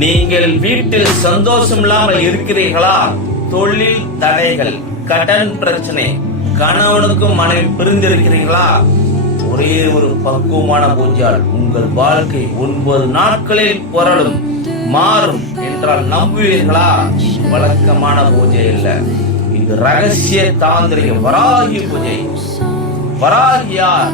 நீங்கள் வீட்டில் சந்தோஷம் இல்லாமல் இருக்கிறீர்களா? தொழில் தடைகள் கடன் பிரச்சனை கணவனுக்கும் மனைவி பிரிந்திருக்கிறீர்களா? ஒரே ஒரு பக்குவமான பூஜையால் உங்கள் வாழ்க்கை ஒன்பது நாட்களில் புரளும் மாறும் என்றால் நம்புவீர்களா? வழக்கமான பூஜை இல்ல இது ரகசிய தாந்திரிக வராகி பூஜை. வராகியார்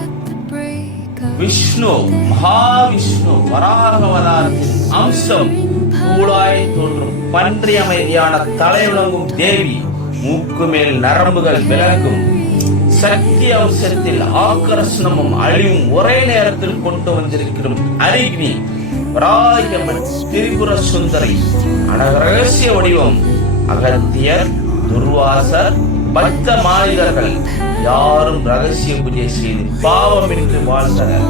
விஷ்ணு மகாவிஷ்ணு வராகவதாரத்தின் அம்சம் தூளாய் தோன்றும் பன்றி அமைதியான தலை விளங்கும் தேவி மூக்கு மேல் நரம்புகள் விளங்கும் சக்தி அம்சத்தில் ஆக்கர்ஷணமும் அழிவும் ஒரே நேரத்தில் கொண்டு வந்திருக்கிறோம் அரிக்னி வராகியம்மன் திரிபுர சுந்தரி அழக ரகசிய வடிவம் அகத்தியர் துர்வாசர் பக்த மாநிலர்கள் யாரும் ரகசிய பூஜை செய்து பாவமின்றி வாழ்ந்தனர்.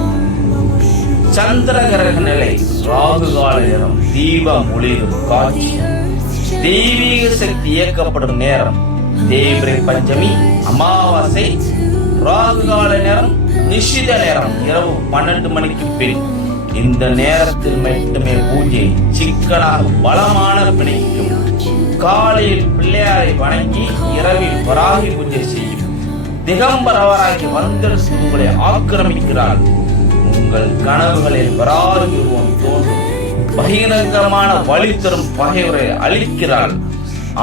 சந்திர கிரக நிலை ராகு கால நேரம் தீபம் ஒளிரும் காட்சி. தெய்வீக சக்தி இயக்கப்படும் நேரம். தேய்பிரை பஞ்சமி அமாவாசை ராகு கால நேரம் நிஷித நேரம் இரவு பன்னெண்டு மணிக்கு பின். இந்த நேரத்தில் மட்டுமே பூஜை சிக்கனாக பலமான பிணைக்கும். காலையில் பிள்ளையாரை வணங்கி இரவில் வராகி பூஜை செய்யும். திகம்பரவராகி வந்தரசு உங்களை ஆக்கிரமிக்கிறார் உங்கள் கனவுகளில் வராகி உருவம் தோன்றும். பகிரங்கமான வழி தரும் பகைவரை அளிக்கிறாள்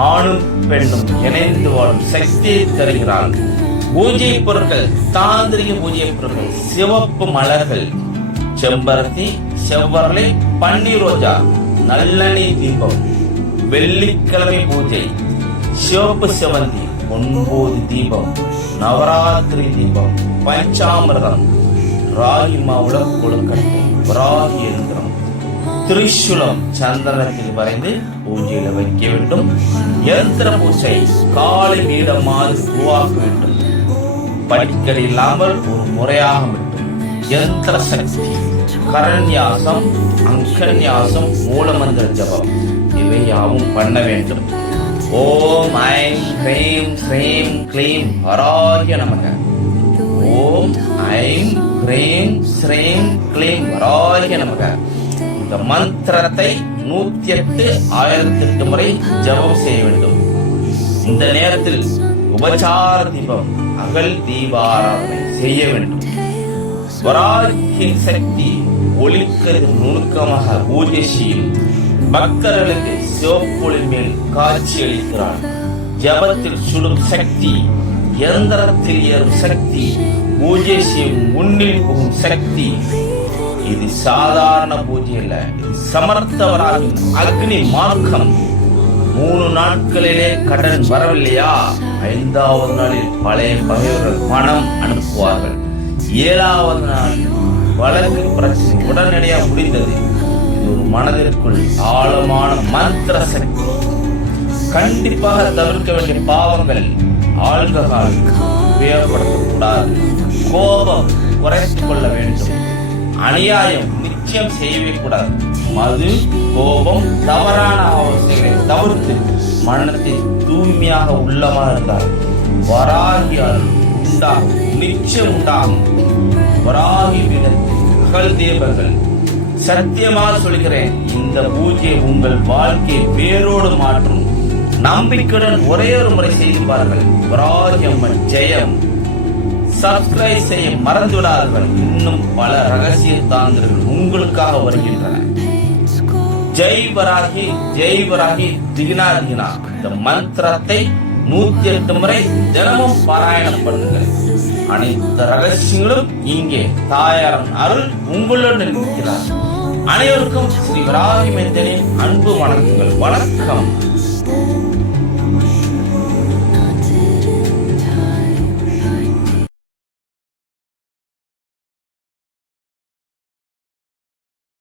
ஆணும் பெண்ணும் இணைந்து வாழும் சக்தியை தருகிறாள். பூஜை பொருட்கள் தாந்திரிக பூஜை பொருட்கள் சிவப்பு மலர்கள் செம்பருத்தி செவ்வரளி பன்னீர் ரோஜா நல்லெண்ணெய் தீபம் வெள்ளிக்கிழமை பூஜை சிவப்பு செவந்தி ஒன்பது தீபம் நவராத்திரி தீபம் பஞ்சாமிரதம் ராகி மாவுல கொழுக்கட்டை ராகி எந்திரம். திரிசூலம் சந்தனத்தில் வரைந்து பூஜையில வைக்க வேண்டும். எந்திர பூஜை காலை மீடம் மாதிரி உருவாக்க வேண்டும். படிக்கல் இல்லாமல் ஒரு முறையாக வேண்டும் யந்திர சக்தி கரண்யாசம் அங்கன்யாசம் மூலமந்திர ஜபம் இவை யாவும் பண்ண வேண்டும். ஓம் ஐம் ஹ்ரீம் ஹ்ரீம் க்ளீம் வராகிய நமக. ஓம் ஐம் ஹ்ரீம் ஸ்ரீம் க்ளீம் வராகிய நமக. இந்த மந்திரத்தை நூத்தி எட்டு ஆயிரத்தி எட்டு முறை ஜபம் செய்ய வேண்டும். இந்த நேரத்தில் உபசார தீபம் அகல் தீபாராதனை செய்ய வேண்டும். வராகியின் சக்தி ஒளிக்கதிர் நுணுக்கமாக பூஜை பக்தர்களுக்கு சிவப்பொழி மேல் காட்சி அளிக்கிறார் ஜபத்தில் சுடும் சக்தி எந்திரத்தில் ஏறும் சக்தி பூஜை முன்னில் புகும் சக்தி. இது சாதாரண பூஜை அல்ல சமர்த்தவராகும் அக்னி மார்க்கம். மூணு நாட்களிலே கடன் வரவில்லையா? ஐந்தாவது நாளில் பழைய பகைவர்கள் பணம் அனுப்புவார்கள். ஏழாவது நாள் வழக்கு பிரச்சனை உடனடியாக முடிந்தது. இது ஒரு மனதிற்குள் ஆழமான மந்திர சக்தி. கண்டிப்பாக தவிர்க்க வேண்டிய பாவங்கள் ஆல்கஹால் உபயோகப்படுத்தக்கூடாது. கோபம் குறைத்துக் கொள்ள வேண்டும். அநியாயம் நிச்சயம் செய்யவே கூடாது. மது கோபம் தவறான ஆலோசனைகளை தவிர்த்து மனத்தை தூய்மையாக உள்ளமாக இருந்தால் வராகியால் உண்டாகும் நிச்சயம் உண்டாகும் வராகி பீடத்தில் அகல் தேவர்கள் சத்தியமாக சொல்கிறேன் இந்த பூஜை உங்கள் வாழ்க்கையை வேரோடு மாற்றும். நம்பிக்கையுடன் ஒரே ஒரு முறை செய்து பாருங்கள். வராகி ஜெயம். சப்ஸ்கிரைப் செய்ய மறந்து விடாதீர்கள் இன்னும் பல ரகசிய தாந்திரங்கள் உங்களுக்காக வருகின்றன. ஜெய் வராகி ஜெய் வராகி திகினா திகினா. இந்த மந்திரத்தை நூத்தி எட்டு முறை தினமும் பாராயணம் பண்ணுங்கள். அனைத்து ரகசியங்களும் இங்கே தாயாரன் அருள் உங்களுடன் இருக்கிறார். அனைவருக்கும் ஸ்ரீ வராகிமேத்தனின் அன்பு வணக்கங்கள். வணக்கம்.